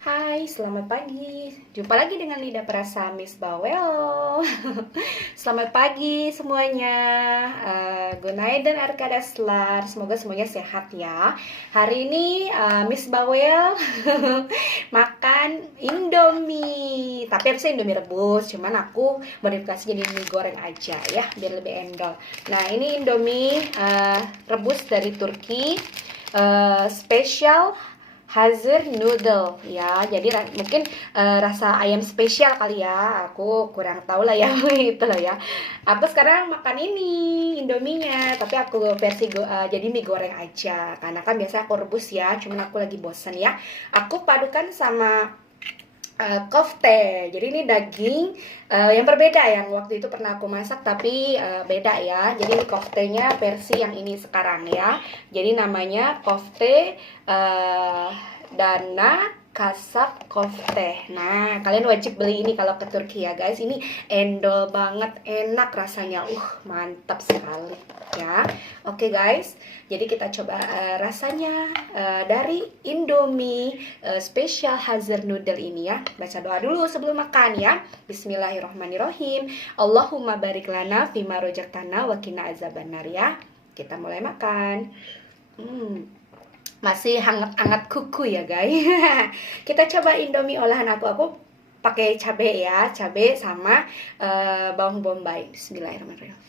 Hai, selamat pagi. Jumpa lagi dengan Lidah Perasa Miss Bawel. Selamat pagi semuanya. Gunai dan Arkadaslar. Semoga semuanya sehat ya. Hari ini Miss Bawel makan Indomie. Tapi harusnya Indomie rebus. Cuman aku modifikasi jadi mie goreng aja ya, biar lebih endol. Nah, ini Indomie rebus dari Turki. Spesial Hazır noodle ya, jadi mungkin rasa ayam spesial kali ya, aku kurang tahu lah ya. Itu lah ya. Aku sekarang makan ini Indominya, tapi aku versi jadi mie goreng aja, karena kan biasa aku rebus ya, cuman aku lagi bosan ya. Aku padukan sama kofte. Jadi ini daging yang berbeda, yang waktu itu pernah aku masak tapi beda ya. Jadi ini koftenya versi yang ini sekarang ya. Jadi namanya kofte Dana Kasap Kofte. Nah, kalian wajib beli ini kalau ke Turki ya guys. Ini endol banget, enak rasanya. Mantap sekali ya. Oke guys. Jadi kita coba rasanya dari Indomie spesial Hazır noodle ini ya. Baca doa dulu sebelum makan ya. Bismillahirrahmanirrahim. Allahumma barik lana fima rojaktana wa qina azabannar ya. Kita mulai makan. Masih hangat-hangat kuku ya guys. Kita coba Indomie olahan aku pakai cabai ya, cabai sama bawang bombay. Bismillahirrahmanirrahim.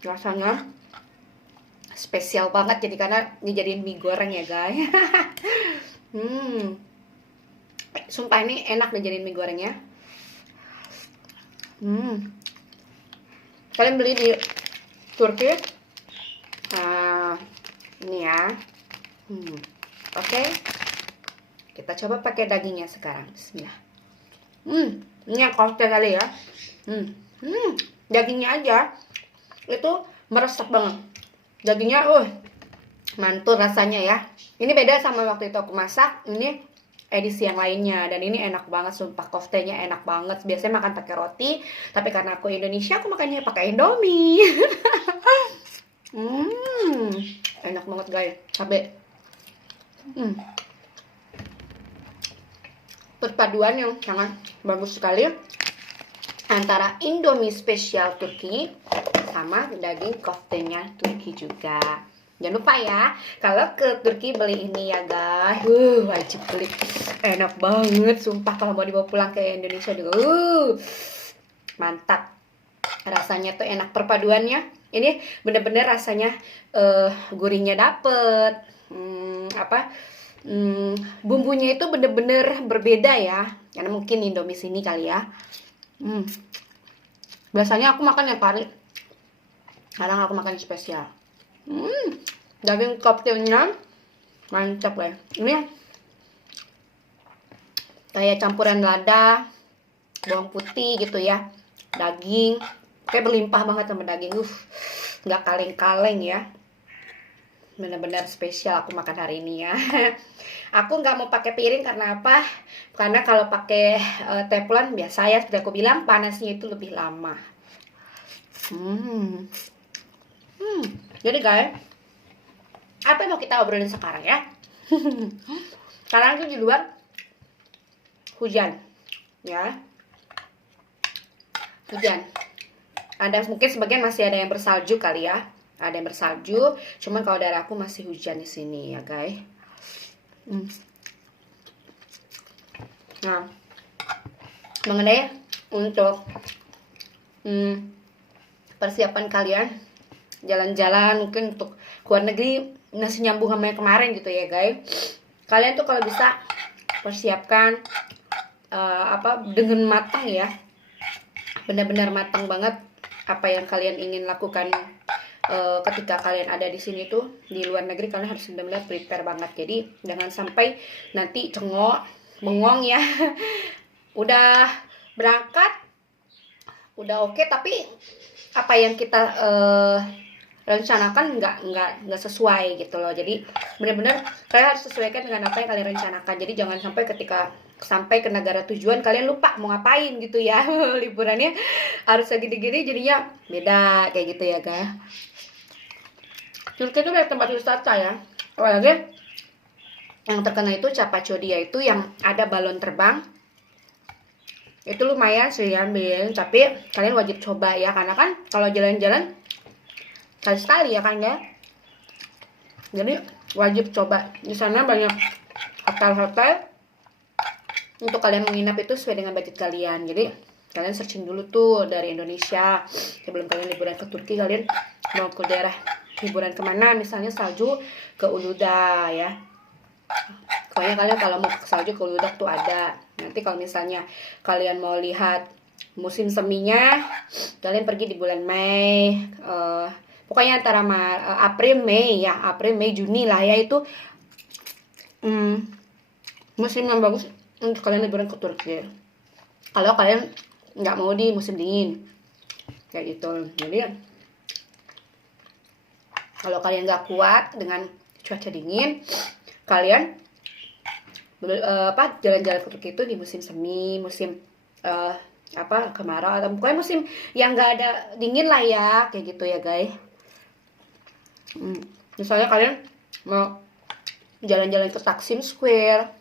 Rasanya spesial banget, jadi karena dijadiin mie goreng ya guys. Sumpah ini enak dijadiin mie gorengnya. Kalian beli di Turki ini ya. Oke. Kita coba pakai dagingnya sekarang. Bismillah. Ini yang kofte kali ya. Dagingnya aja itu meresap banget. Dagingnya mantul rasanya ya. Ini beda sama waktu itu aku masak. Ini edisi yang lainnya, dan ini enak banget sumpah, koftenya enak banget. Biasanya makan pakai roti, tapi karena aku Indonesia aku makannya pakai Indomie. Enak banget guys, cabai. Perpaduan yang sangat bagus sekali antara Indomie spesial Turki sama daging koftenya Turki juga. Jangan lupa ya, kalau ke Turki beli ini ya guys, wajib beli. Enak banget sumpah, kalau mau dibawa pulang ke Indonesia juga mantap. Rasanya tuh enak, perpaduannya ini bener-bener rasanya gurihnya dapet, bumbunya itu bener-bener berbeda ya, karena mungkin Indomie sini kali ya. Biasanya aku makan yang kari, sekarang aku makan spesial. Daging koptilnya mantap ya. Ini kayak campuran lada, bawang putih gitu ya, daging kayak berlimpah banget sama daging. Nggak kaleng-kaleng ya. Benar-benar spesial aku makan hari ini ya. Aku nggak mau pakai piring karena apa? Karena kalau pakai teflon biasa ya, seperti aku bilang, panasnya itu lebih lama. Jadi guys, apa yang mau kita obrolin sekarang ya? Sekarang tuh di luar hujan ya. Hujan. Ada mungkin sebagian masih ada yang bersalju kali ya. Ada yang bersalju, cuman kalau daerah aku masih hujan di sini ya guys. Nah, mengenai untuk persiapan kalian jalan-jalan mungkin untuk keluar negeri, masih nyambung sama yang kemarin gitu ya guys. Kalian tuh kalau bisa persiapkan dengan matang ya, benar-benar matang banget apa yang kalian ingin lakukan ketika kalian ada di sini tuh, di luar negeri. Kalian harus benar-benar prepare banget. Jadi jangan sampai nanti cengok bengong ya. Udah berangkat, udah oke, tapi apa yang kita rencanakan nggak sesuai gitu loh. Jadi benar-benar kalian harus sesuaikan dengan apa yang kalian rencanakan. Jadi jangan sampai ketika sampai ke negara tujuan kalian lupa mau ngapain gitu ya. Liburannya harus segini-gini, jadinya beda kayak gitu ya guys. Turki itu banyak tempat wisata ya, apalagi yang terkenal itu Cappadocia itu yang ada balon terbang. Itu lumayan sih ambil, tapi kalian wajib coba ya, karena kan kalau jalan-jalan sekali ya kan ya. Jadi wajib coba. Di sana banyak hotel-hotel untuk kalian menginap itu sesuai dengan budget kalian. Jadi kalian searching dulu tuh dari Indonesia sebelum kalian liburan ke Turki. Kalian mau ke daerah liburan kemana, misalnya salju ke Uludağ ya. Pokoknya kalian kalau mau ke salju ke Uludağ tuh ada. Nanti kalau misalnya kalian mau lihat musim seminya, kalian pergi di bulan Mei. Pokoknya antara April Mei ya, April Mei Juni lah ya, itu musim yang bagus untuk kalian liburan ke Turki. Kalau kalian nggak mau di musim dingin kayak gitu. Jadi kalau kalian nggak kuat dengan cuaca dingin, kalian jalan-jalan ke Turki itu di musim semi, musim kemarau, atau pokoknya musim yang nggak ada dingin lah ya, kayak gitu ya guys. Misalnya kalian mau jalan-jalan ke Taksim Square,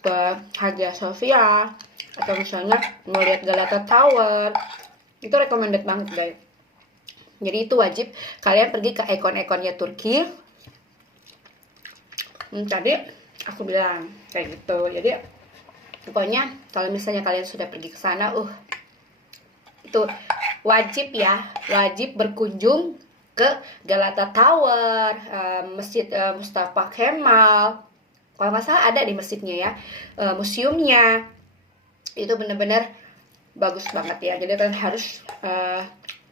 ke Hagia Sophia, atau misalnya mau lihat Galata Tower, itu recommended banget guys. Jadi itu wajib kalian pergi ke ikon-ikonnya Turki. Tadi aku bilang kayak gitu. Jadi pokoknya kalau misalnya kalian sudah pergi ke sana, itu wajib ya, wajib berkunjung ke Galata Tower, Masjid Mustafa Kemal. Kalau nggak salah ada di masjidnya ya, museumnya itu benar-benar bagus banget ya. Jadi kalian harus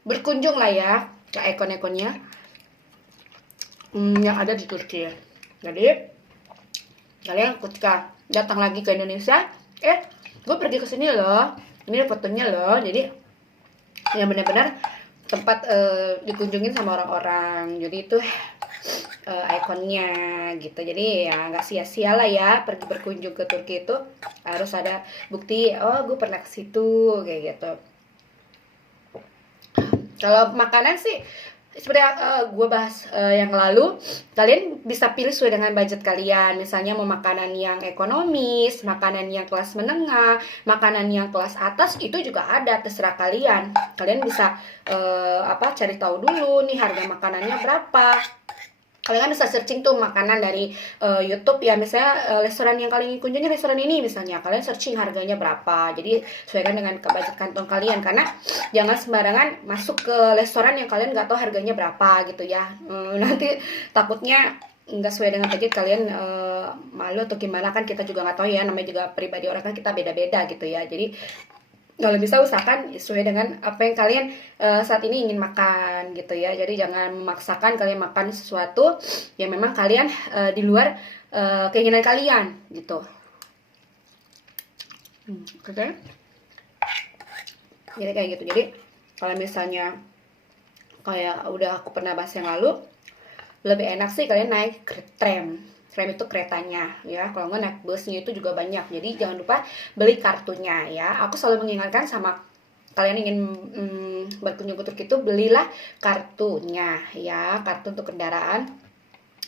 berkunjung lah ya ke ikon-ikonnya yang ada di Turki. Jadi kalian ketika datang lagi ke Indonesia, gue pergi ke sini loh, ini fotonya loh. Jadi yang benar-benar tempat dikunjungin sama orang-orang. Jadi itu ikonnya gitu. Jadi ya nggak sia-sia lah ya pergi berkunjung ke Turki, itu harus ada bukti, gue pernah ke situ kayak gitu. Kalau makanan sih seperti gue bahas yang lalu, kalian bisa pilih sesuai dengan budget kalian. Misalnya mau makanan yang ekonomis, makanan yang kelas menengah, makanan yang kelas atas, itu juga ada, terserah kalian. Kalian bisa cari tahu dulu nih harga makanannya berapa. Kalian kan bisa searching tuh makanan dari YouTube ya, misalnya restoran yang kalian kunjungi restoran ini misalnya, kalian searching harganya berapa. Jadi sesuaikan dengan budget kantong kalian, karena jangan sembarangan masuk ke restoran yang kalian nggak tahu harganya berapa gitu ya. Nanti takutnya nggak sesuai dengan budget kalian, malu atau gimana, kan kita juga nggak tahu ya, namanya juga pribadi orang kan kita beda-beda gitu ya. Jadi kalau bisa usahakan sesuai dengan apa yang kalian saat ini ingin makan gitu ya. Jadi jangan memaksakan kalian makan sesuatu yang memang kalian di luar keinginan kalian gitu. Oke. Jadi kayak gitu. Jadi kalau misalnya kayak udah aku pernah bahas yang lalu, lebih enak sih kalian naik tram. Tram itu keretanya ya, kalau nggak naik busnya itu juga banyak. Jadi jangan lupa beli kartunya ya. Aku selalu mengingatkan sama kalian ingin berkunjung ke Turki itu, belilah kartunya ya, kartu untuk kendaraan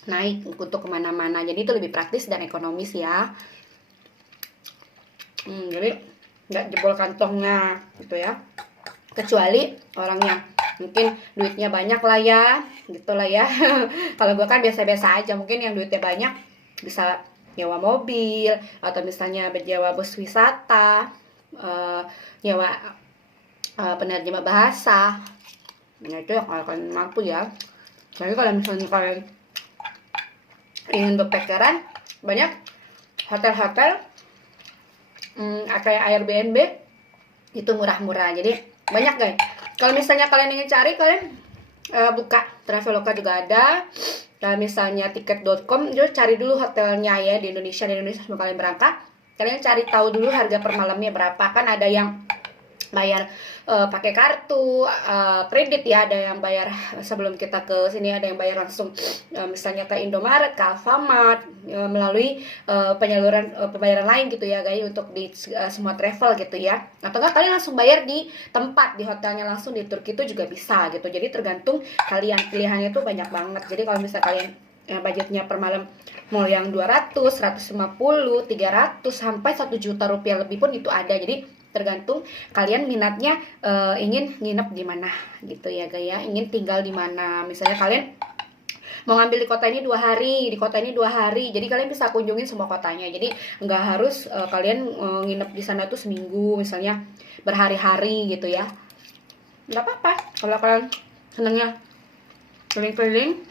naik untuk kemana-mana. Jadi itu lebih praktis dan ekonomis ya. Jadi nggak jebol kantongnya gitu ya, kecuali orangnya mungkin duitnya banyak lah ya, gitu lah ya. Kalau gue kan biasa-biasa aja, mungkin yang duitnya banyak bisa nyewa mobil, atau misalnya menyewa bus wisata, nyewa penerjemah bahasa. Nah itu yang kalian mampu ya. Jadi kalau misalnya kalian ingin backpackeran, banyak hotel-hotel kayak Airbnb itu murah-murah. Jadi banyak guys. Kalau misalnya kalian ingin cari, kalian buka Traveloka juga ada. Kalau misalnya tiket.com, jadi cari dulu hotelnya ya di Indonesia sebelum kalian berangkat. Kalian cari tahu dulu harga per malamnya berapa. Kan ada yang bayar pakai kartu kredit ya, ada yang bayar sebelum kita ke sini, ada yang bayar langsung misalnya ke Indomaret, ke Alfamart, melalui penyaluran pembayaran lain gitu ya guys, untuk di semua travel gitu ya. Atau enggak kalian langsung bayar di tempat, di hotelnya langsung di Turki itu juga bisa gitu. Jadi tergantung kalian, pilihannya itu banyak banget. Jadi kalau misalnya kalian budgetnya per malam mau yang 200, 150, 300 sampai 1 juta rupiah lebih pun itu ada. Jadi tergantung kalian minatnya, ingin nginep di mana gitu ya guys ya, ingin tinggal di mana. Misalnya kalian mau ngambil di kota ini 2 hari, di kota ini 2 hari, jadi kalian bisa kunjungin semua kotanya. Jadi nggak harus kalian nginep di sana tuh seminggu misalnya, berhari-hari gitu ya. Nggak apa-apa kalau kalian senangnya keliling-keliling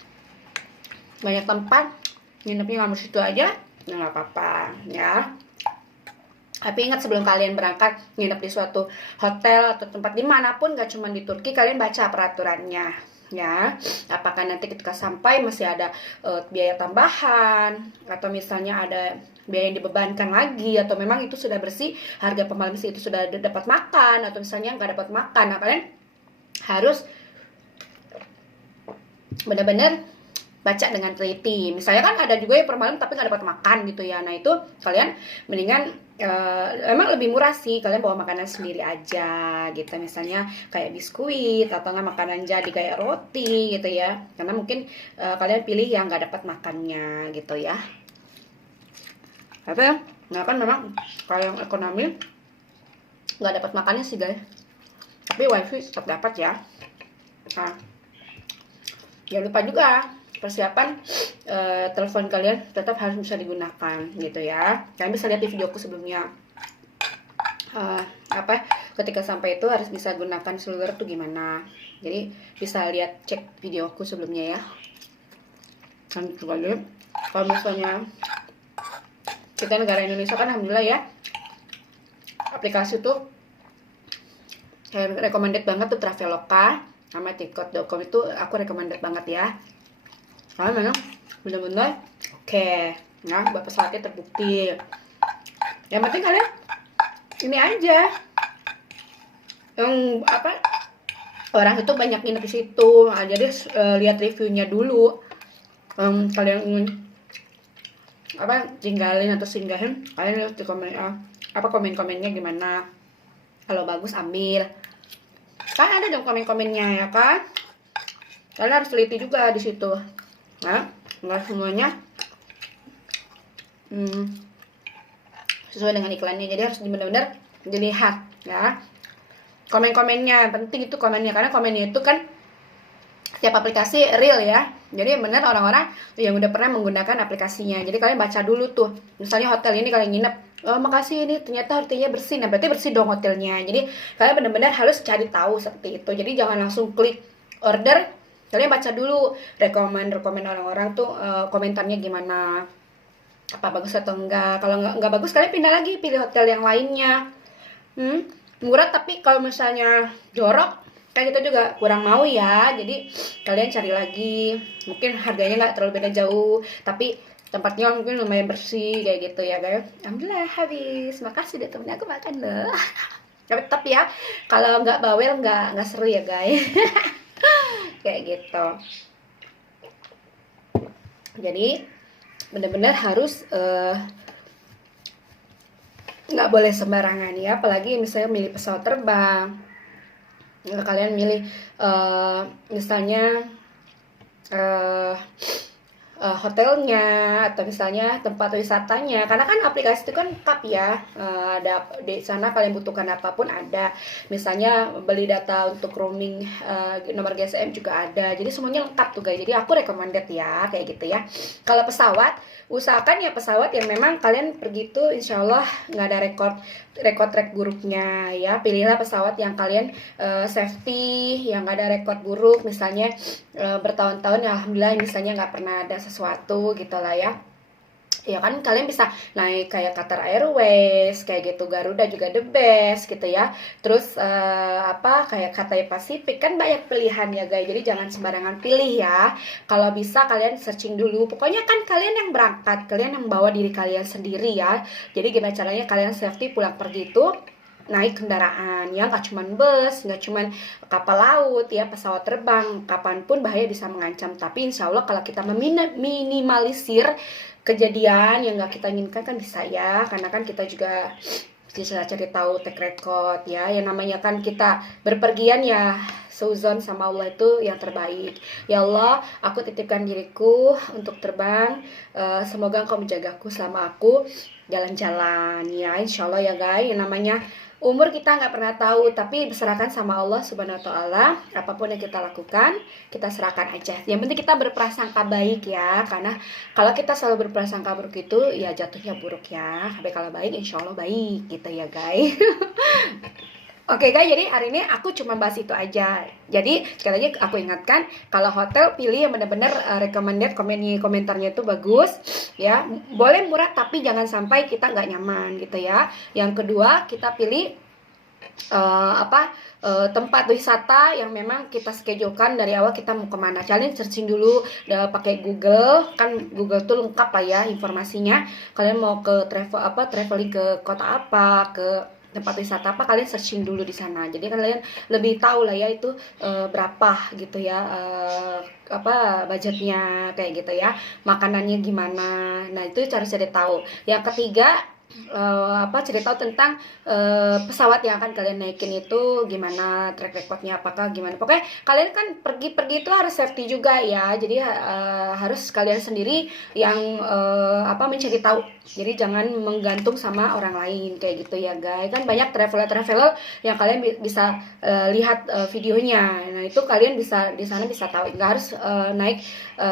banyak tempat, nginepnya nggak situ aja, ya nggak apa-apa ya. Tapi ingat, sebelum kalian berangkat nginep di suatu hotel atau tempat dimanapun, gak cuma di Turki, kalian baca peraturannya ya. Apakah nanti ketika sampai masih ada biaya tambahan, atau misalnya ada biaya yang dibebankan lagi, atau memang itu sudah bersih, harga pemalam itu sudah dapat makan, atau misalnya nggak dapat makan. Nah, kalian harus benar-benar baca dengan teliti. Misalnya kan ada juga yang per malam tapi nggak dapat makan gitu ya. Nah itu kalian mendingan emang lebih murah sih, kalian bawa makanan sendiri aja gitu. Misalnya kayak biskuit atau nggak makanan jadi kayak roti gitu ya. Karena mungkin kalian pilih yang nggak dapat makannya gitu ya. Tapi nah kan memang kalau yang ekonomi nggak dapat makannya sih guys. Tapi wifi tetap dapat ya. Nah, jangan lupa juga persiapan telepon kalian tetap harus bisa digunakan gitu ya. Kalian bisa lihat di videoku sebelumnya, ketika sampai itu harus bisa gunakan seluler tuh gimana. Jadi bisa lihat, cek videoku sebelumnya ya. Dan juga kalau misalnya kita negara Indonesia kan alhamdulillah ya, aplikasi tuh saya recommended banget tuh, Traveloka sama Tiket.com itu aku recommended banget ya. Karena memang benar-benar oke, ya, buat pesawatnya terbukti. Yang penting kalian ini aja, yang orang itu banyak nginep di situ. Nah, jadi lihat reviewnya dulu. Kalian ingin tinggalin atau singgahin, kalian lihat di komen-komennya gimana. Kalau bagus ambil. Kan ada dong komen-komennya ya kan. Kalian harus teliti juga di situ. Nah, nggak semuanya sesuai dengan iklannya, jadi harus benar-benar dilihat ya. Komen-komennya penting, itu komennya, karena komennya itu kan setiap aplikasi real ya. Jadi benar orang-orang yang udah pernah menggunakan aplikasinya. Jadi kalian baca dulu tuh, misalnya hotel ini kalian nginep, oh makasih ini ternyata hotelnya bersih, nah berarti bersih dong hotelnya. Jadi kalian benar-benar harus cari tahu seperti itu. Jadi jangan langsung klik order, kalian baca dulu rekomen orang-orang tuh, komentarnya gimana, apa bagus atau enggak. Kalau enggak bagus, kalian pindah lagi, pilih hotel yang lainnya. Murah tapi kalau misalnya jorok kayak gitu juga kurang mau ya. Jadi kalian cari lagi, mungkin harganya nggak terlalu beda jauh tapi tempatnya mungkin lumayan bersih kayak gitu ya guys. Alhamdulillah habis, makasih deh temennya, aku makan deh. Tapi ya kalau nggak bawel nggak seru ya guys. Kayak gitu. Jadi benar-benar harus nggak boleh sembarangan ya, apalagi misalnya milih pesawat terbang. Kalian milih misalnya hotelnya atau misalnya tempat wisatanya, karena kan aplikasi itu kan lengkap ya. Ada di sana kalian butuhkan apapun ada, misalnya beli data untuk roaming, nomor GSM juga ada, jadi semuanya lengkap tuh guys. Jadi aku recommended ya kayak gitu ya. Kalau pesawat, usahakan ya pesawat yang memang kalian pergi tuh insyaallah nggak ada rekod trek buruknya ya. Pilihlah pesawat yang kalian safety, yang nggak ada rekod buruk, misalnya bertahun-tahun ya alhamdulillah, misalnya nggak pernah ada sesuatu gitu lah ya. Ya kan kalian bisa naik kayak Qatar Airways kayak gitu, Garuda juga the best gitu ya. Terus kayak Cathay Pacific, kan banyak pilihan ya guys. Jadi jangan sembarangan pilih ya. Kalau bisa kalian searching dulu. Pokoknya kan kalian yang berangkat, kalian yang bawa diri kalian sendiri ya. Jadi gimana caranya kalian safety pulang pergi itu naik kendaraan ya, nggak cuman bus, nggak cuman kapal laut ya, pesawat terbang, kapanpun bahaya bisa mengancam. Tapi insya Allah kalau kita minimalisir kejadian yang nggak kita inginkan kan bisa ya, karena kan kita juga bisa cari tahu track record ya. Yang namanya kan kita berpergian ya, seuzon sama Allah itu yang terbaik. Ya Allah, aku titipkan diriku untuk terbang. Semoga Engkau menjagaku selama aku jalan-jalan ya, insya Allah ya guys. Yang namanya umur kita nggak pernah tahu, tapi diserahkan sama Allah Subhanahu Wa Taala. Apapun yang kita lakukan, kita serahkan aja. Yang penting kita berprasangka baik ya, karena kalau kita selalu berprasangka buruk itu ya jatuhnya buruk ya. Tapi kalau baik, insya Allah baik gitu ya guys. Oke guys, jadi hari ini aku cuma bahas itu aja. Jadi sekali lagi aku ingatkan, kalau hotel pilih yang benar-benar recommended, komentarnya itu bagus ya. Boleh murah tapi jangan sampai kita nggak nyaman gitu ya. Yang kedua, kita pilih tempat wisata yang memang kita schedulekan dari awal kita mau kemana. Kalian searching dulu pakai Google, kan Google tuh lengkap lah ya informasinya. Kalian mau ke traveling ke kota apa, ke tempat wisata apa, kalian searching dulu di sana. Jadi kalian lebih tahu lah ya itu berapa gitu ya, budgetnya kayak gitu ya, makanannya gimana. Nah itu cari tahu. Yang ketiga, cerita tentang pesawat yang akan kalian naikin itu gimana, track recordnya apakah gimana. Pokoknya kalian kan pergi itu harus safety juga ya. Jadi harus kalian sendiri yang mencari tahu. Jadi jangan menggantung sama orang lain kayak gitu ya guys. Kan banyak traveler yang kalian bisa lihat videonya. Nah itu kalian bisa di sana bisa tahu. Nggak harus naik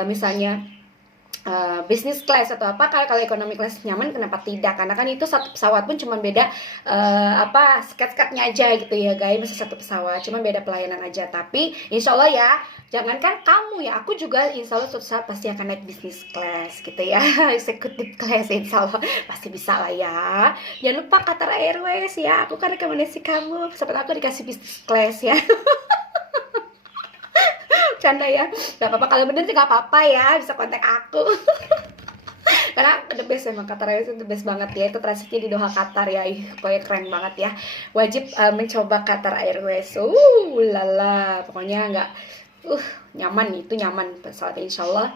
misalnya business class atau apa. Kalau economy class nyaman, kenapa tidak? Karena kan itu satu pesawat pun cuma beda skat-skatnya aja gitu ya guys. Masih satu pesawat, cuma beda pelayanan aja. Tapi insya Allah ya, jangankan kamu ya, aku juga insya Allah suatu saat pasti akan naik business class gitu ya. Executive class insya Allah pasti bisa lah ya. Jangan lupa Qatar Airways ya, aku kan rekomendasi kamu, sempat aku dikasih business class ya. Canda ya, gak apa-apa, kalau bener sih gak apa-apa ya, bisa kontak aku. Karena the best emang, Qatar Airways itu the best banget ya. Itu transitnya di Doha Qatar ya, pokoknya keren banget ya. Wajib mencoba Qatar Airways. Lala, pokoknya nggak nyaman, itu nyaman pesawat, insya Allah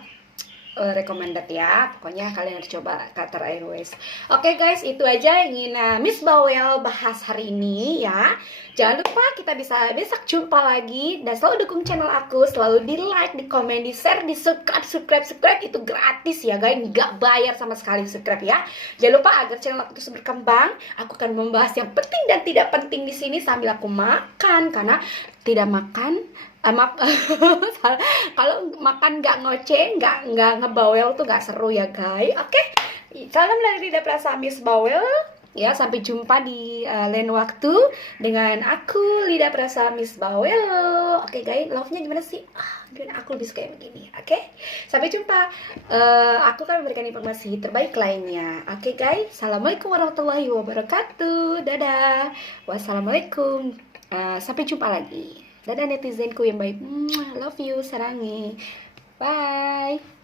recommended ya. Pokoknya kalian harus coba Qatar Airways. Oke guys, itu aja yang ingin Miss Bawel bahas hari ini ya. Jangan lupa kita bisa besok jumpa lagi. Dan selalu dukung channel aku, selalu di like, di komen, di share, di subscribe itu gratis ya guys, nggak bayar sama sekali subscribe ya. Jangan lupa agar channel aku terus berkembang, aku akan membahas yang penting dan tidak penting di sini sambil aku makan. Karena tidak makan kalau makan nggak ngoceh, nggak ngebawel tuh nggak seru ya guys. Oke, salam dari Lidah Perasa Miss Bawel ya. Sampai jumpa di lain waktu dengan aku Lidah Perasa Miss Bawel. Oke guys, love-nya gimana sih? Aku lebih suka yang begini. Oke, sampai jumpa. Aku akan memberikan informasi terbaik lainnya. Oke guys, assalamualaikum warahmatullahi wabarakatuh. Dadah, wassalamualaikum. Sampai jumpa lagi. Dadah netizenku yang baik. Love you, sarangi. Bye.